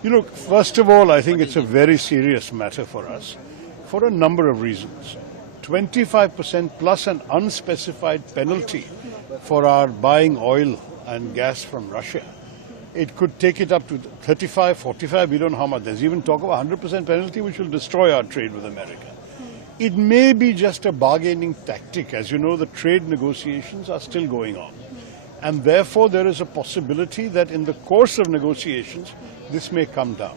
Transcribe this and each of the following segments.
You know, first of all, I think it's a very serious matter for us for a number of reasons. 25% plus an unspecified penalty for our buying oil and gas from Russia. It could take it up to 35, 45, we don't know how much. There's even talk of a 100% penalty which will destroy our trade with America. It may be just a bargaining tactic. As you know, the trade negotiations are still going on. And therefore, there is a possibility that in the course of negotiations, this may come down.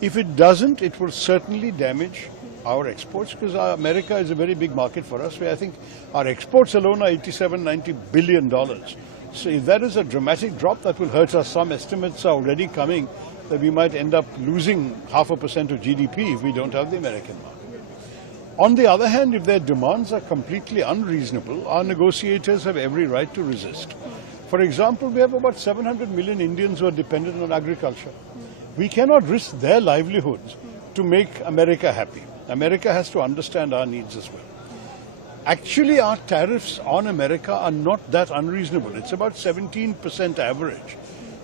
If it doesn't, it will certainly damage our exports, because America is a very big market for us, where I think our exports alone are $87–90 billion. So if that is a dramatic drop, that will hurt us. Some estimates are already coming that we might end up losing 0.5% of GDP if we don't have the American market. On the other hand, if their demands are completely unreasonable, our negotiators have every right to resist. For example, we have about 700 million Indians who are dependent on agriculture. We cannot risk their livelihoods to make America happy. America has to understand our needs as well. Actually, our tariffs on America are not that unreasonable. It's about 17% average.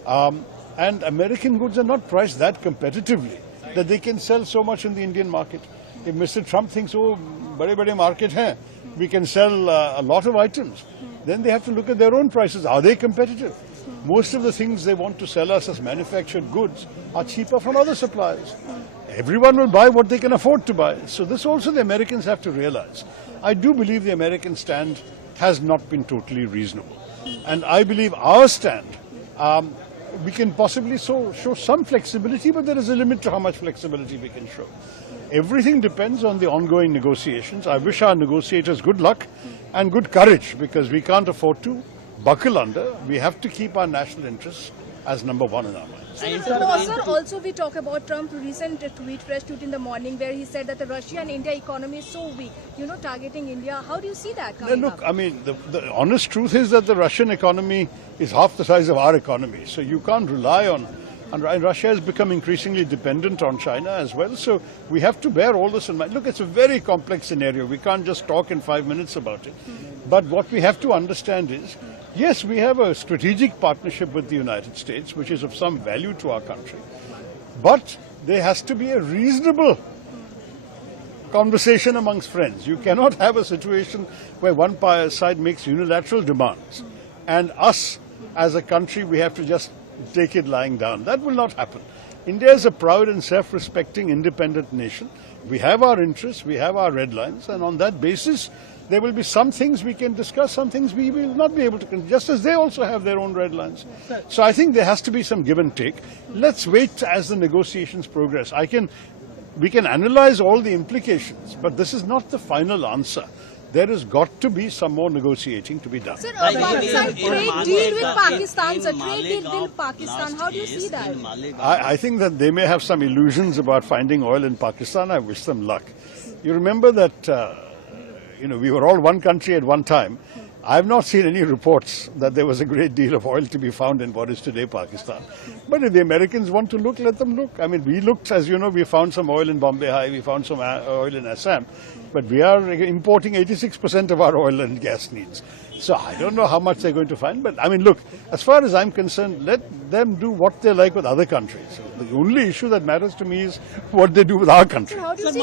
And American goods are not priced that competitively that they can sell so much in the Indian market. If Mr. Trump thinks, oh, bade market hai, we can sell a lot of items, then they have to look at their own prices. Are they competitive? Most of the things they want to sell us as manufactured goods are cheaper from other suppliers. Everyone will buy what they can afford to buy. So this also the Americans have to realize. I do believe the American stand has not been totally reasonable. And I believe our stand, we can possibly show some flexibility, but there is a limit to how much flexibility we can show. Everything depends on the ongoing negotiations. I wish our negotiators good luck and good courage, because we can't afford to buckle under. We have to keep our national interests as number one in our minds. Sir, also we talk about Trump's recent fresh tweet in the morning where he said that the Russia and India economy is so weak, targeting India. How do you see that coming up? I mean, the honest truth is that the Russian economy is half the size of our economy. So you can't rely on, and Russia has become increasingly dependent on China as well. So we have to bear all this in mind. Look, it's a very complex scenario. We can't just talk in 5 minutes about it. But what we have to understand is, yes, we have a strategic partnership with the United States, which is of some value to our country. But there has to be a reasonable conversation amongst friends. You cannot have a situation where one side makes unilateral demands and us as a country, we have to just take it lying down. That will not happen. India is a proud and self-respecting independent nation. We have our interests, we have our red lines, and on that basis, there will be some things we can discuss, some things we will not be able to, just as they also have their own red lines. So I think there has to be some give and take. Let's wait as the negotiations progress. We can analyze all the implications, but this is not the final answer. There has got to be some more negotiating to be done. Sir, Pakistan trade deal with Pakistan, sir, trade deal with Pakistan, how do you see that? I think that they may have some illusions about finding oil in Pakistan. I wish them luck. You remember that we were all one country at one time. I have not seen any reports that there was a great deal of oil to be found in what is today Pakistan. But if the Americans want to look, let them look. I mean, we looked, as you know, we found some oil in Bombay High, we found some oil in Assam. But we are importing 86% of our oil and gas needs. So I don't know how much they're going to find. But I mean, look, as far as I'm concerned, let them do what they like with other countries. The only issue that matters to me is what they do with our country. How do you see